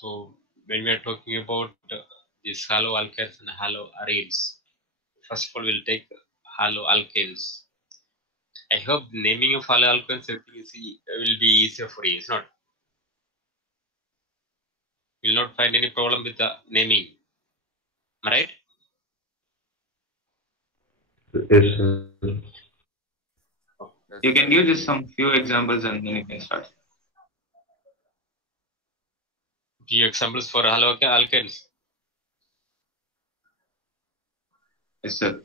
So when we are talking about these haloalkanes and haloarenes, first of all we'll take haloalkanes. I hope naming of haloalkanes will be easier for you. It's not. You'll not find any problem with the naming. Am I right? Yes, sir. You can give just some few examples and then you can start. Few examples for haloalkanes. Yes, sir.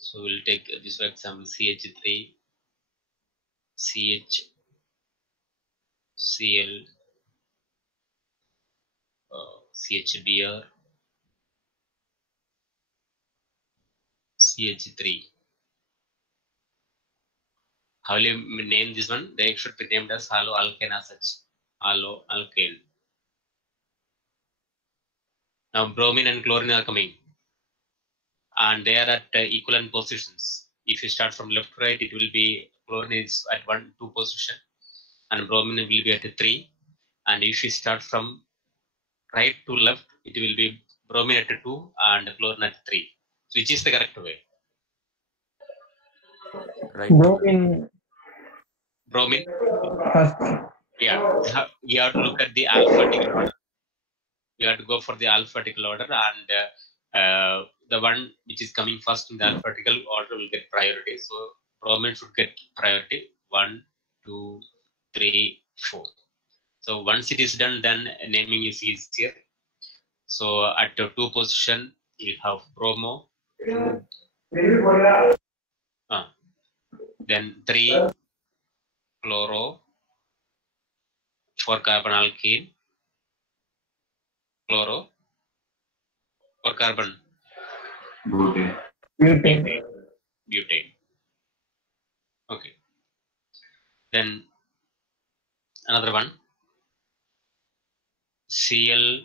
So we'll take this for example CH3, CH, Cl, CHBr, CH3. How will you name this one? They should be named as haloalkane as such. Haloalkane. Now bromine and chlorine are coming, and they are at equivalent positions. If you start from left to right, it will be chlorine is at 1-2 position, and bromine will be at 3. And if you start from right to left, it will be bromine at 2 and chlorine at 3. So which is the correct way? Right. Bromine Bromine. first. Yeah, you have to look at the alphabetical order. You have to go for the alphabetical order, and the one which is coming first in the alphabetical order will get priority. So bromine should get priority 1, 2, 3, 4. So once it is done, then naming is easier. So at the 2 position, you have bromo. Then 3 chloro, 4 carbon alkene, chloro, or carbon Butane. Butane. butane. Okay. Then another one, Cl,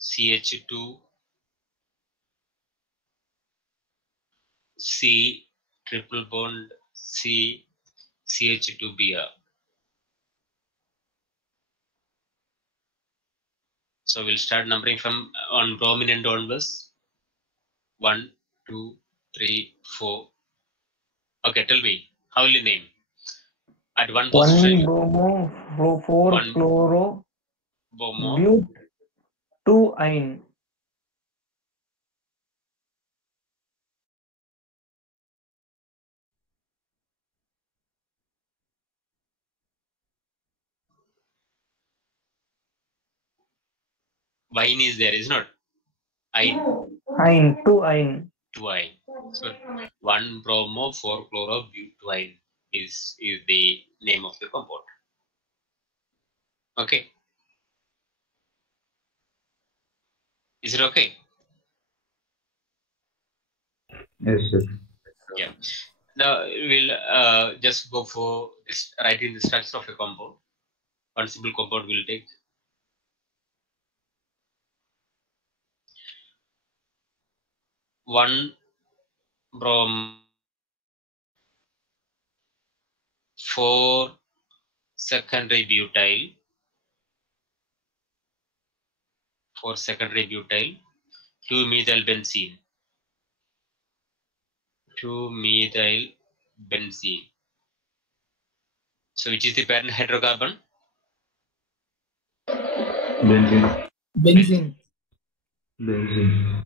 CH2, C, triple bond C, CH2Br. So we'll start numbering from on bromine and onwards. 1, 2, 3, 4. Okay, tell me, how will you name? At one position, 1 bromo, 4 1 chloro, bromo, bute, 2 ine. wine is there, is not? Ine, Ine, 2 ine. 2 ine. So 1 bromo, 4 chloro, butane is the name of the compound. Okay. Is it okay? Yes, sir. Yeah. Now we'll just go for this, writing the structure of a compound. One simple compound will take 1 brom, 4 secondary butyl, 2 methyl benzene, 2 methyl benzene. So which is the parent hydrocarbon? Benzene. Benzene. Benzene.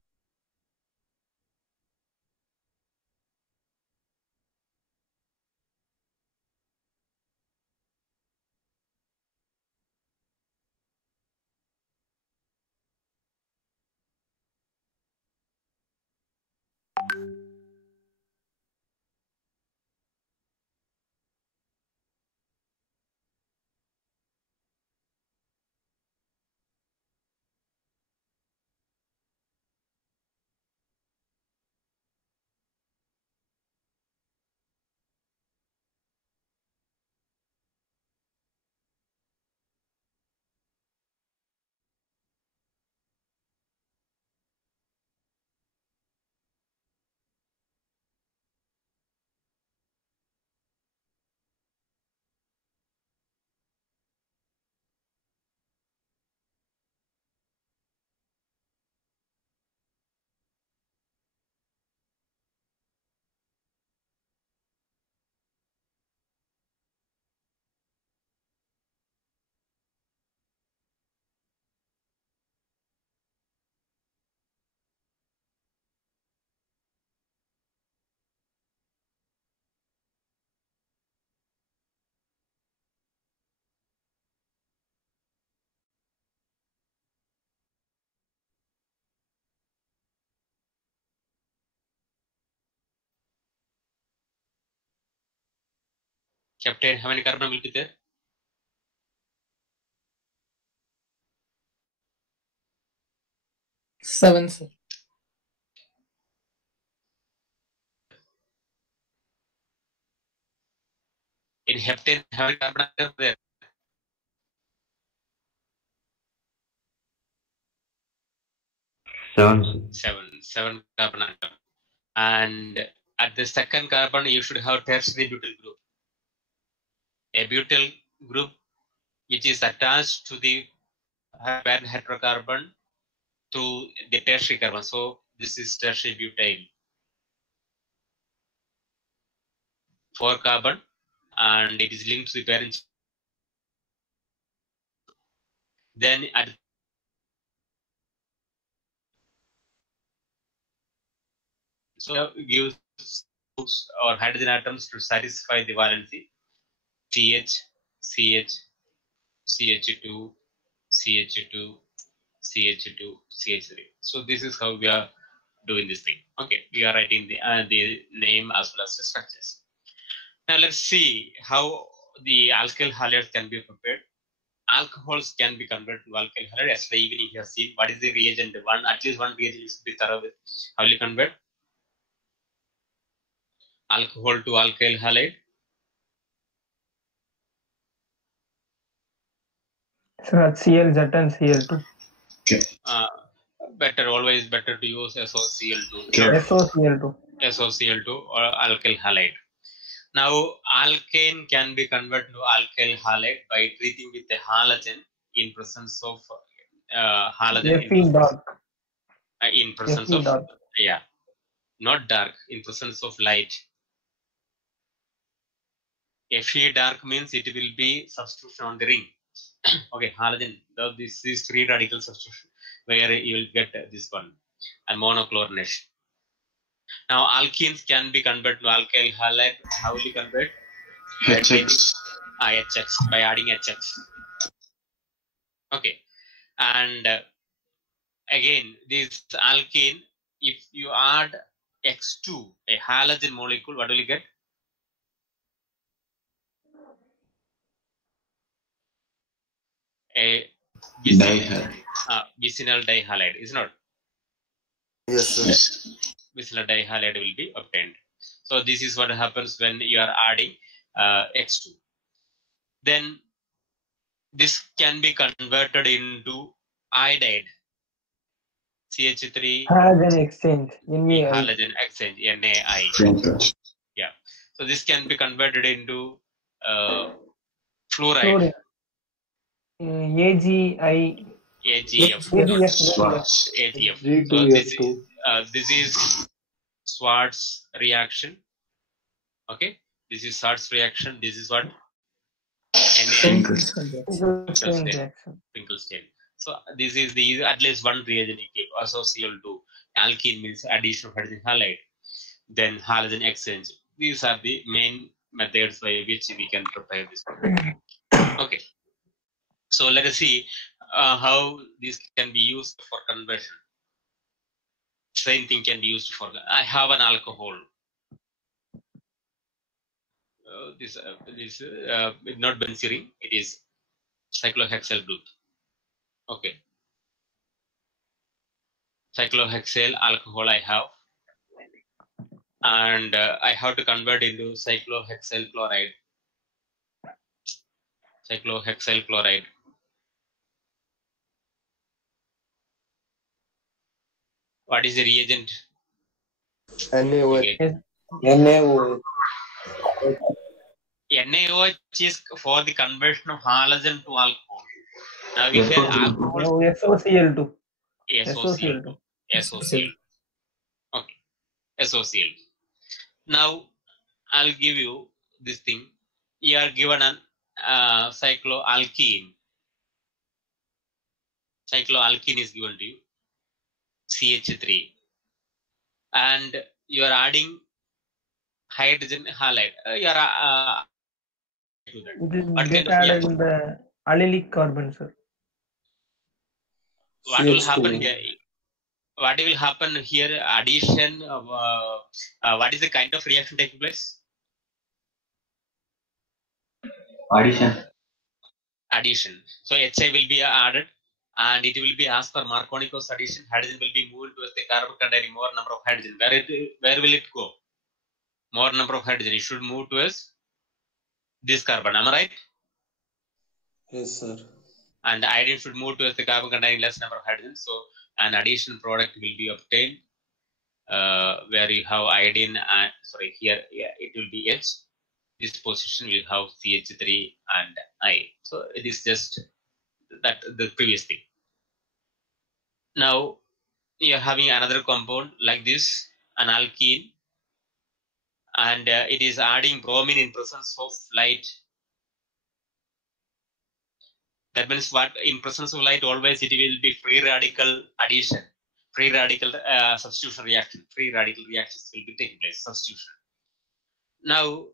Captain, how many carbon will be there? Seven, sir. In heptane, how many carbon are there? Seven carbon atom. And at the second carbon, you should have tertiary butyl group. A butyl group which is attached to the paired heterocarbon to the tertiary carbon. So this is tertiary butyl. 4 carbon, and it is linked to the parent. Then at so gives or hydrogen atoms to satisfy the valency. CH, CH, CH2, CH2, CH2, CH3. So this is how we are doing this thing. Okay, we are writing the name as well as the structures. Now let's see how the alkyl halides can be prepared. Alcohols can be converted to alkyl halide. Yesterday evening you have seen what is the reagent. At least one reagent should be thorough with. How will you convert alcohol to alkyl halide? Sir, ClZ and Cl2. Always better to use SOCl2. SOCl2. SOCl2 or alkyl halide. Now, alkane can be converted to alkyl halide by treating with a halogen in presence of halogen Fe dark. in presence Fe of dark. not dark, in presence of light. Fe dark means it will be substitution on the ring. Okay, halogen. These three radical substitution where you will get this one and monochlorination. Now, alkenes can be converted to alkyl halide. How will you convert? HX. HX by adding HX. Okay, and again, this alkene, if you add X2, a halogen molecule, what will you get? A vicinal dihalide, is not? Yes, sir. Yes. Vicinal dihalide will be obtained. So this is what happens when you are adding X2. Then this can be converted into iodide. CH3 Halogen exchange. NAI. halogen exchange, NAI. Yeah. So this can be converted into fluoride. AgI. AgF. AgF. So this is Schwarz reaction. Okay. This is Schwarz reaction. This is what? NAI. Finkelstein. So this is the at least one reagent you keep. SOCl2. Alkene means addition of hydrogen halide. Then halogen exchange. These are the main methods by which we can prepare this. Okay. So let us see how this can be used for conversion. Same thing can be used for. I have an alcohol. This not benzene. It is cyclohexyl group. Okay. Cyclohexyl alcohol I have, and I have to convert into cyclohexyl chloride. Cyclohexyl chloride. What is the reagent? NaOH. NaOH is for the conversion of halogen to alcohol. Now we have alcohol. SOCl2. SOCl2. SOCl. Okay. SOCl. Now I'll give you this thing. You are given an cycloalkene. Cycloalkene is given to you. CH3. And you are adding hydrogen halide. You are It is added in the allylic carbon, sir. What will happen here? What will happen here? Addition of what is the kind of reaction taking place? Addition. So HI will be added, and it will be as per Markovnikov's addition. Hydrogen will be moved towards the carbon containing more number of hydrogen. Where will it go? More number of hydrogen. It should move towards this carbon. Am I right? Yes, sir. And the iodine should move towards the carbon containing less number of hydrogen. So an addition product will be obtained where you have iodine and here it will be H. This position will have CH3 and I. So it is just that the previous thing. Now you are having another compound like this, an alkene, and it is adding bromine in presence of light. That means what? In presence of light, always it will be free radical addition, free radical substitution reaction. Free radical reactions will be taking place, substitution. Now,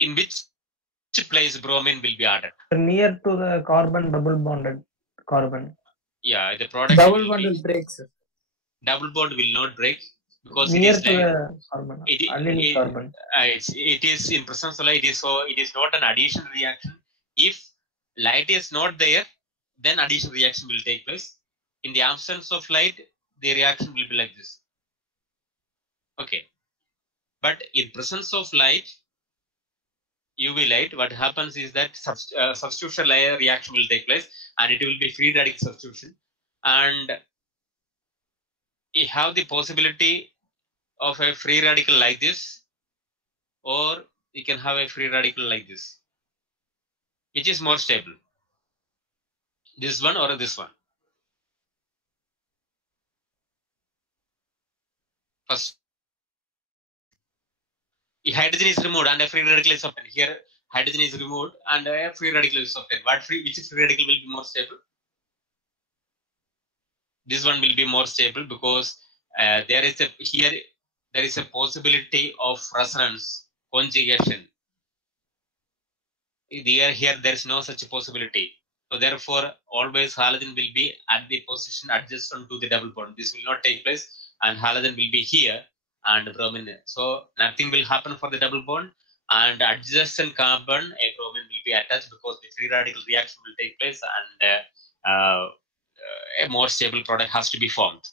in which place bromine will be added? Near to the carbon, double bonded carbon. Yeah, the product double bond will break, sir. Double bond will not break because Near it is to like, the carbon, allylic carbon. It is in presence of light. So it is not an addition reaction. If light is not there, then addition reaction will take place. In the absence of light, the reaction will be like this. Okay, but in presence of light, UV light, what happens is that substitution layer reaction will take place, and it will be free radical substitution, and you have the possibility of a free radical like this, or you can have a free radical like this. Which is more stable? This one or this one? First, if hydrogen is removed and a free radical is obtained. Here, hydrogen is removed and a free radical is obtained. Which free radical will be more stable? This one will be more stable because there is a possibility of resonance conjugation. Here there is no such possibility. So therefore, always halogen will be at the position adjacent to the double bond. This will not take place, and halogen will be here and bromine. So nothing will happen for the double bond, and adjacent carbon, a bromine will be attached because the free radical reaction will take place, and a more stable product has to be formed.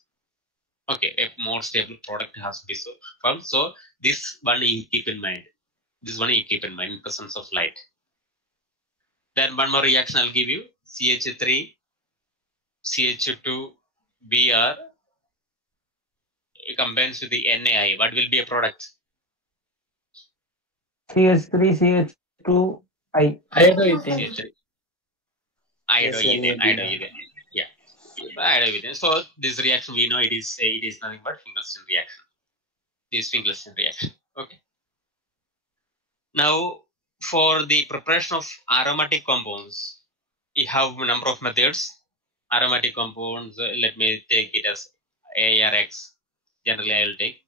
Okay, a more stable product has to be formed. So this one you keep in mind. This one you keep in mind in presence of light. Then one more reaction I'll give you. CH3, CH2, Br combines with the NaI. What will be a product? CH3, CH2, I. Iodoethane. Iodoethane. Yeah. Iodoethane. So this reaction we know it is nothing but Finkelstein reaction. This Finkelstein reaction. Okay. Now for the preparation of aromatic compounds, we have a number of methods. Aromatic compounds, let me take it as ARX. Generally, I will take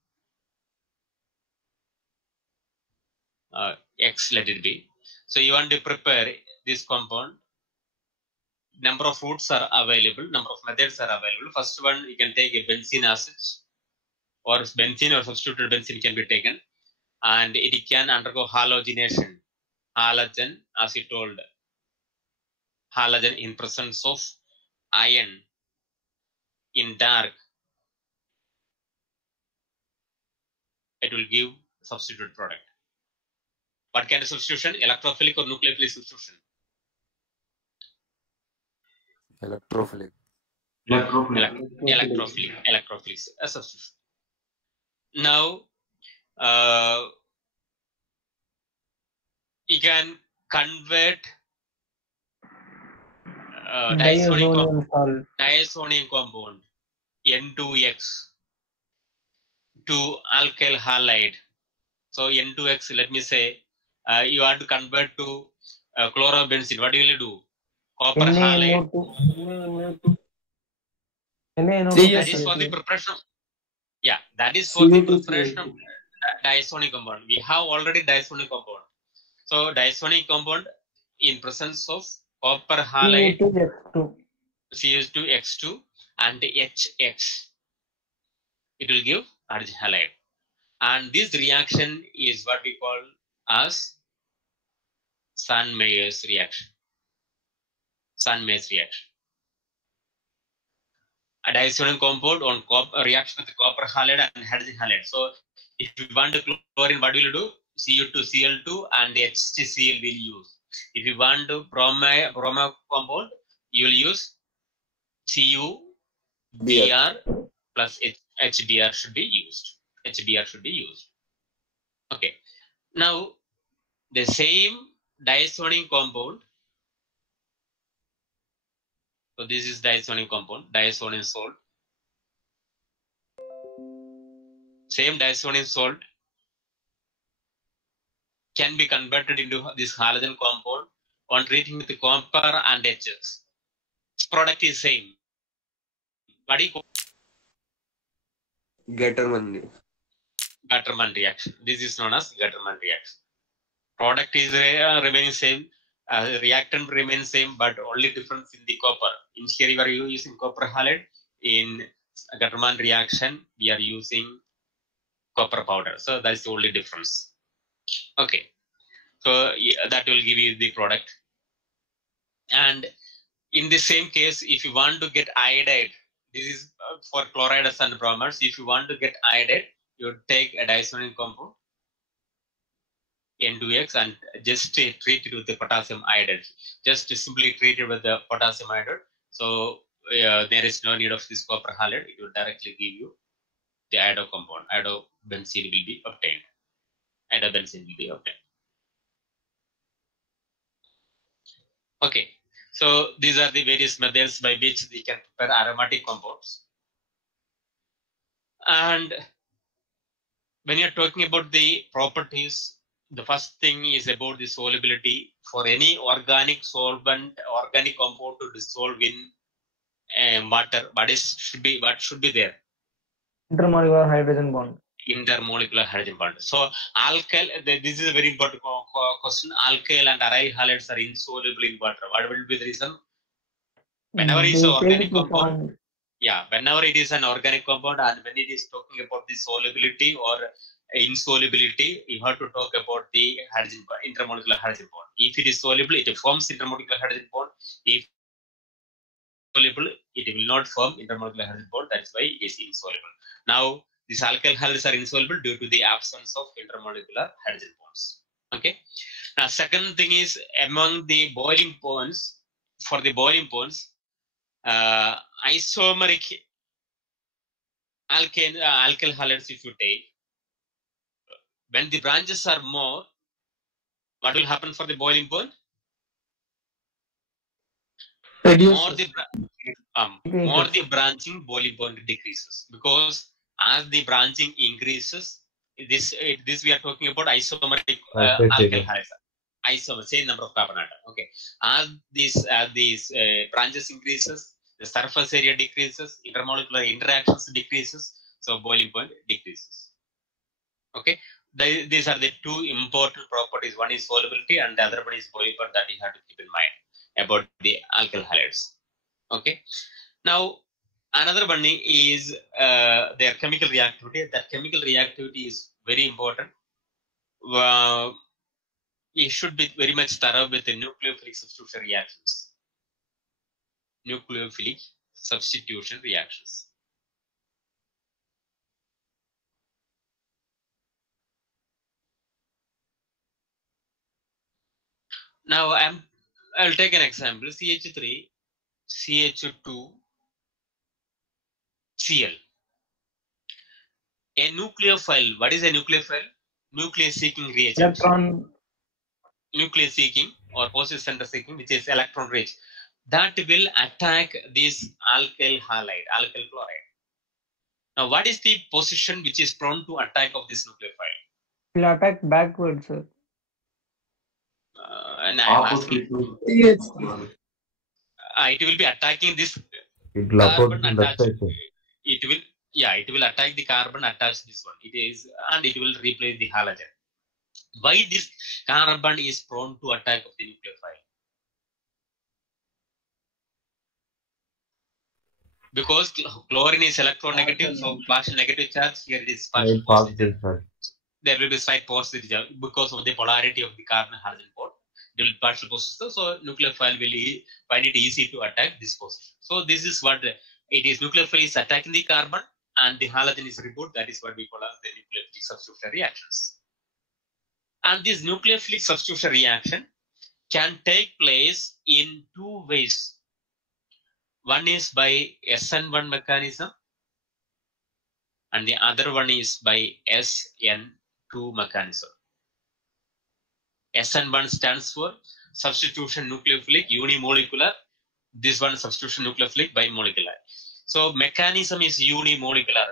X, let it be. So you want to prepare this compound. Number of routes are available, number of methods are available. First one, you can take a benzene acid, or benzene or substituted benzene can be taken, and it can undergo halogenation. Halogen, as you told, halogen in presence of iron in dark, it will give substitute product. What kind of substitution? Electrophilic or nucleophilic substitution? Electrophilic. Electrophilic substitution. Now, you can convert diazonium compound N2X to alkyl halide. So N2X, let me say, you want to convert to chlorobenzene. What will you do? Copper halide. That is for the preparation. Yeah, that is for the preparation of diazonium compound. We have already diazonium compound. So diazonium compound in presence of copper halide, CH2X2 and HX, it will give hydrogen halide. And this reaction is what we call as Sandmeyer's reaction. Sandmeyer's reaction. A diazonium compound on reaction with copper halide and hydrogen halide. So if you want to chlorine, what will you do? Cu2Cl2 and HCl will use. If you want to bromine compound, you will use CuBr plus HBr should be used. HBr should be used. Okay. Now the same diazonium compound. So this is diazonium compound, diazonium salt. Same diazonium salt can be converted into this halogen compound on treating with copper and HS. Product is same. What do you call Gattermann reaction? This is known as Gattermann reaction. Product is remaining same. Reactant remains same, but only difference in the copper. In here, we are using copper halide. In Gattermann reaction, we are using copper powder. So that's the only difference. Okay. So that will give you the product. And in the same case, if you want to get iodide, this is for chlorides and bromers. If you want to get iodide, you take a diazonium compound, N2X, and just treat it with the potassium iodide. Just simply treat it with the potassium iodide. So there is no need of this copper halide. It will directly give you the iodo compound. Iodobenzene will be obtained. Iodobenzene will be obtained. Okay. So these are the various methods by which we can prepare aromatic compounds. And when you're talking about the properties, the first thing is about the solubility. For any organic solvent, organic compound to dissolve in water, what should be there? Intermolecular hydrogen bond. Intermolecular hydrogen bond. So alkyl, this is a very important question. Alkyl and aryl halides are insoluble in water. What will be the reason? Whenever it's an organic compound, whenever it is an organic compound, and when it is talking about the solubility or insolubility, you have to talk about the hydrogen intermolecular hydrogen bond. If it is soluble, it forms intermolecular hydrogen bond. If soluble, it will not form intermolecular hydrogen bond. That's why it is insoluble. Now, these alkyl halides are insoluble due to the absence of intermolecular hydrogen bonds. Okay. Now, second thing is among the boiling points. For the boiling points, isomeric alkyl halides, if you take, when the branches are more, what will happen for the boiling point? More the branching, boiling point decreases, because as the branching increases, this we are talking about isomeric alkyl halides. Isomer, same number of carbon atom. Okay, as these branches increases, the surface area decreases, intermolecular interactions decreases, so boiling point decreases. Okay, these are the two important properties. One is solubility, and the other one is boiling point, that you have to keep in mind about the alkyl halides. Okay, now another one is their chemical reactivity. That chemical reactivity is very important. You should be very much thorough with the nucleophilic substitution reactions. Nucleophilic substitution reactions. Now I'll take an example. CH3, CH2, Cl. A nucleophile. What is a nucleophile? Nucleus seeking reagent. Electron. Nucleus seeking or positive center seeking, which is electron rich, that will attack this alkyl halide, alkyl chloride. Now, what is the position which is prone to attack of this nucleophile? It will attack backwards, sir. It will be attacking this carbon attached. It will attack the carbon attached this one. It is, and it will replace the halogen. Why this carbon is prone to attack of the nucleophile? Because chlorine is electronegative, so partial negative charge, here it is partial positive. there will be slight positive charge because of the polarity of the carbon halogen bond. It will be partial positive, so nucleophile will find it easy to attack this position. So this is what it is. Nucleophile is attacking the carbon, and the halogen is removed. That is what we call as the nucleophilic substitution reactions. And this nucleophilic substitution reaction can take place in two ways. One is by SN1 mechanism, and the other one is by SN2 mechanism. SN1 stands for substitution nucleophilic unimolecular. This one substitution nucleophilic bimolecular. So mechanism is unimolecular.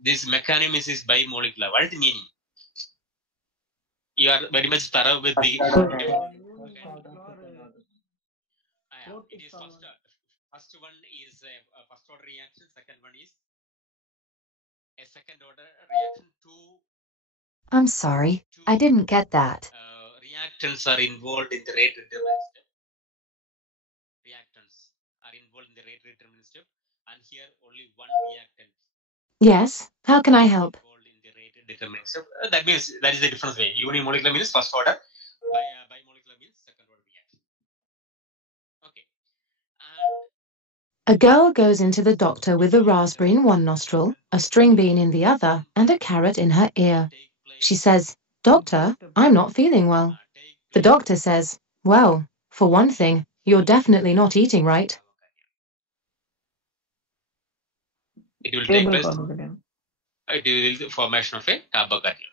This mechanism is bimolecular. What is the meaning? You are very much thorough with the. It is first one is a first order reaction. Second one is a second order reaction. I'm sorry, I didn't get that. Reactants are involved in the rate determinant step. Reactants are involved in the rate determinant step, and here only one reactant. Yes, how can I help? Involved in the rate determinant step. That means that is the difference way. Unimolecular means first order. Bimolecular means second order reaction. Okay. A girl goes into the doctor with a raspberry in one nostril, a string bean in the other, and a carrot in her ear. She says, "Doctor, I'm not feeling well." The doctor says, "Well, for one thing, you're definitely not eating right." It will take place. It will the formation of a carbocation.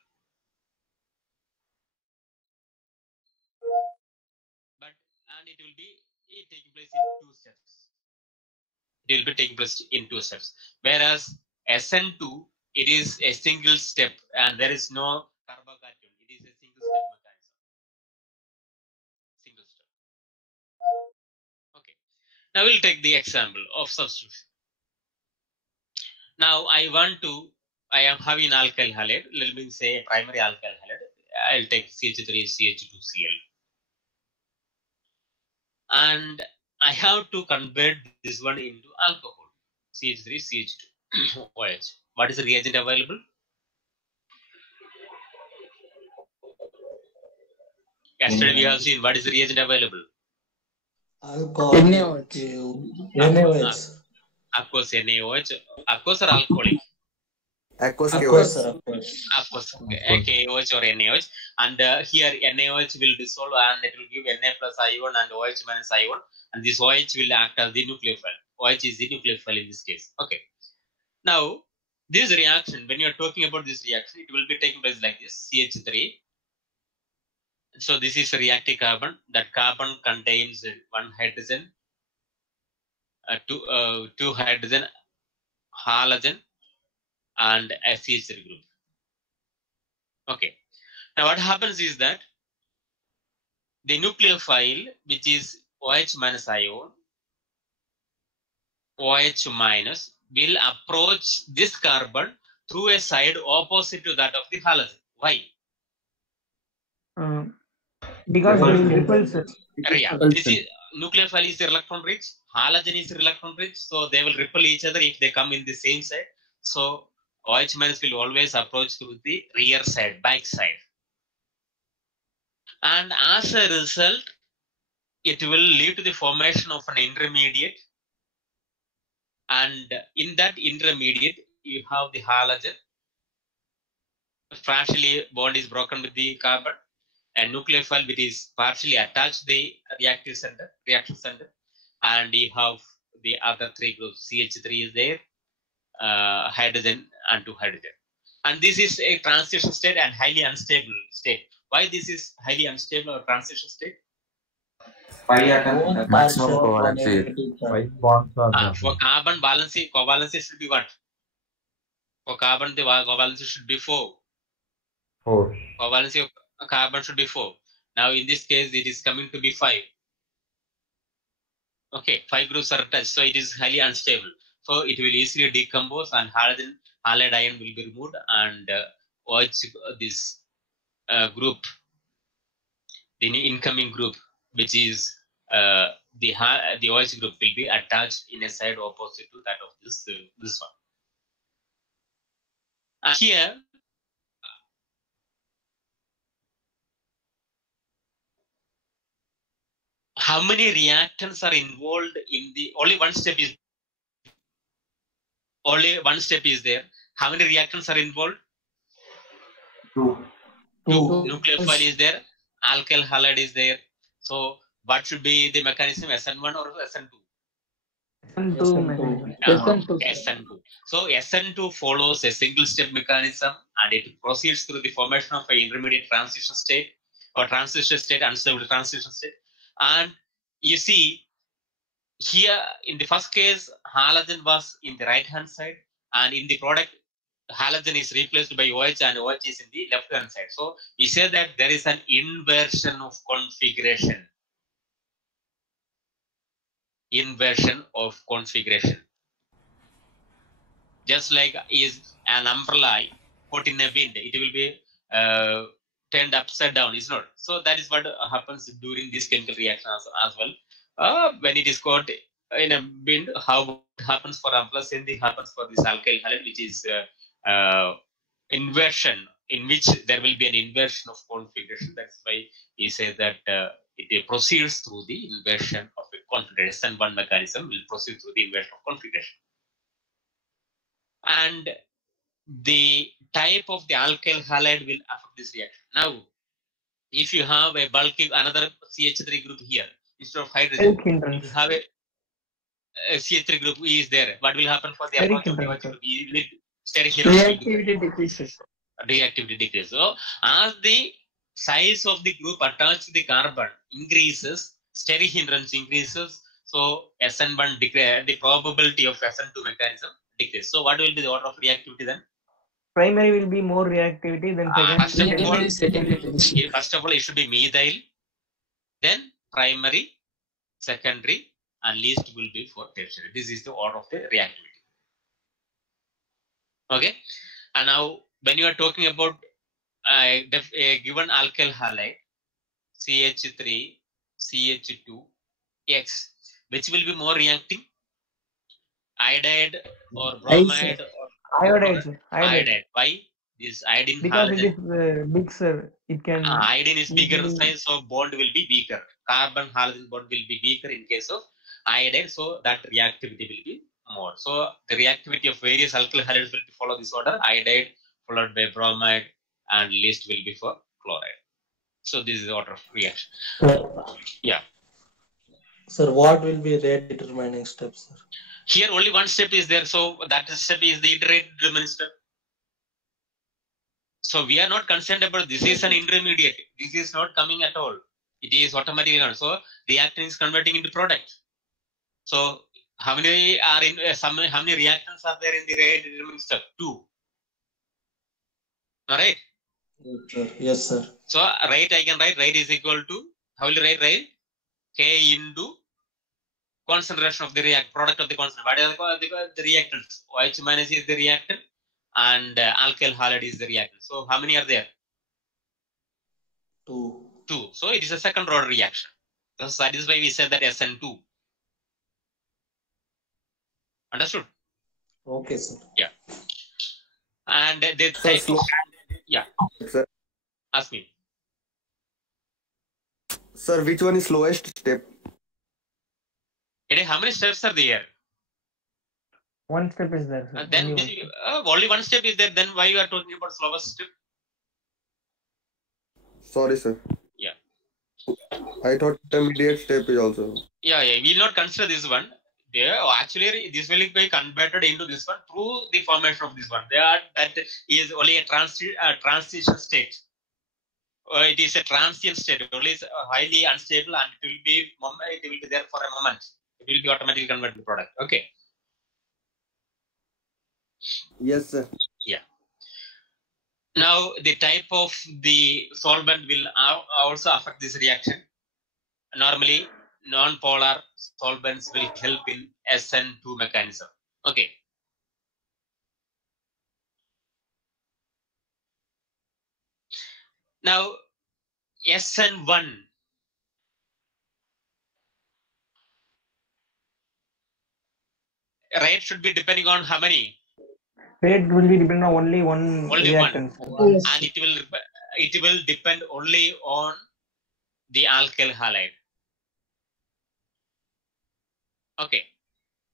And it will be taking place in two steps. It will be taking place in two steps. Whereas SN2, it is a single step and there is no carbocation. It is a single step mechanism. Single step. Okay. Now we'll take the example of substitution. Now I am having alkyl halide. Let me say a primary alkyl halide. I'll take CH3, CH2Cl. And I have to convert this one into alcohol. CH3, CH2, OH. What is the reagent available? Yesterday we have seen what is the reagent available? Alcohol. NaOH. Aqueous NaOH. Aqueous or alcoholic? Aqueous KOH or NaOH. And here NaOH will dissolve and it will give Na plus ion and OH minus ion. And this OH will act as the nucleophile. OH is the nucleophile in this case. Okay. Now, this reaction, when you are talking about this reaction, it will be taking place like this, CH3. So this is a reactive carbon. That carbon contains one hydrogen, two hydrogen, halogen, and a CH3 group. Okay. Now what happens is that the nucleophile, which is OH minus ion, OH minus, will approach this carbon through a side opposite to that of the halogen. Why? Because it repels it. Yeah. This is, nucleophile is electron rich, halogen is electron rich, so they will repel each other if they come in the same side. So OH minus will always approach through the rear side, back side. And as a result, it will lead to the formation of an intermediate. And in that intermediate, you have the halogen. Partially bond is broken with the carbon. And nucleophile which is partially attached to the reaction center. And you have the other three groups. CH3 is there, hydrogen and two hydrogen. And this is a transition state and highly unstable state. Why this is highly unstable or transition state? Maximum covalency. For carbon covalency should be what? For carbon, the covalency should be 4. Covalency of carbon should be 4. Now in this case, it is coming to be 5. Okay, 5 groups are attached, so it is highly unstable. So it will easily decompose and halogen halide ion will be removed and OH, this group, the incoming group, which is the OH group, will be attached in a side opposite to that of this one. And here, how many reactants are involved in the only one step is there. How many reactants are involved? Two. Two. Two. Nucleophile is there, alkyl halide is there. So what should be the mechanism, SN1 or SN2? SN2 mechanism. SN2. SN2. So SN2 follows a single step mechanism and it proceeds through the formation of an intermediate transition state or transition state, unstable transition state. And you see here in the first case, halogen was in the right hand side, and in the product, halogen is replaced by OH and OH is in the left hand side. So we say that there is an inversion of configuration. Inversion of configuration. Just like is an umbrella put in a wind, it will be turned upside down, is not. So that is what happens during this chemical reaction as well. When it is caught in a wind, how it happens for umbrella, same thing happens for this alkyl halide, which is inversion, in which there will be an inversion of configuration. That's why he says that it proceeds through the inversion of a configuration. SN1 mechanism will proceed through the inversion of configuration. And the type of the alkyl halide will affect this reaction. Now, if you have a bulky, another CH3 group here, instead of hydrogen, if you have a CH3 group is there, what will happen for the approach of the OH group? Reactivity decreases. Reactivity decreases. So, as the size of the group attached to the carbon increases, steric hindrance increases. So, SN1 decreases, the probability of SN2 mechanism decreases. So, what will be the order of reactivity then? Primary will be more reactivity than secondary. First of all, it should be methyl, then primary, secondary, and least will be for tertiary. This is the order of the reactivity. Okay, and now when you are talking about a given alkyl halide, CH3, CH2, X, which will be more reacting? Iodide or bromide? Iodide. Why? This iodine because halogen, it is big, sir. It can. Iodine is bigger in size, so bond will be weaker. Carbon halogen bond will be weaker in case of iodide, so that reactivity will be more. So the reactivity of various alkyl halides will follow this order: iodide followed by bromide, and least will be for chloride. So this is the order of reaction. Yeah. Sir, what will be rate determining steps, sir? Here only one step is there, so that step is the rate determining step. So we are not concerned about this is an intermediate. This is not coming at all. It is automatically done. So reactant is converting into product. So how many are in how many reactants are there in the rate determining step? 2. All right. Yes, sir. So rate I can write rate is equal to, how will you write rate? K into concentration of the product of the concentration. What are the reactants? OH minus is the reactant and alkyl halide is the reactant. So how many are there? 2. 2. So it is a second order reaction. So that is why we said that SN2. Understood? Okay, sir. Yeah. And the type of, yeah. Sir. Ask me. Sir, which one is slowest step? How many steps are there? One step is there. Sir. Then only one step is there. Then why you are talking about slowest step? Sorry, sir. Yeah. I thought intermediate step is also. Yeah. We will not consider this one. Actually, this will be converted into this one through the formation of this one. That is only a transition state. It is a transient state. Only is highly unstable, and it will be there for a moment. It will be automatically converted to product. Okay. Yes, sir. Yeah. Now the type of the solvent will also affect this reaction. Normally, non-polar solvents will help in SN2 mechanism. Okay. Now, SN1. Rate should be depending on how many? Rate will be depending on only one reactant. Yes. And it will depend only on the alkyl halide. Okay.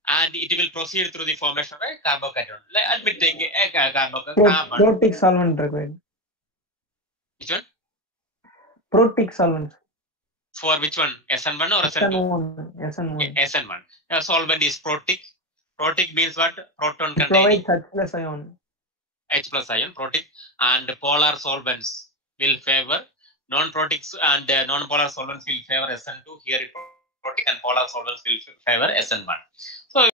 And it will proceed through the formation of a carbocation. Let me take a carbon. Protic solvent required. Which one? Protic solvent. For which one? SN1 or SN2? SN1. SN1. The solvent is protic. Protic means what? Proton It containing provides H plus ion. H plus ion, protic. And polar solvents will favor non-protics, and non-polar solvents will favor SN2. Here, protic and polar solvents will favor SN1. So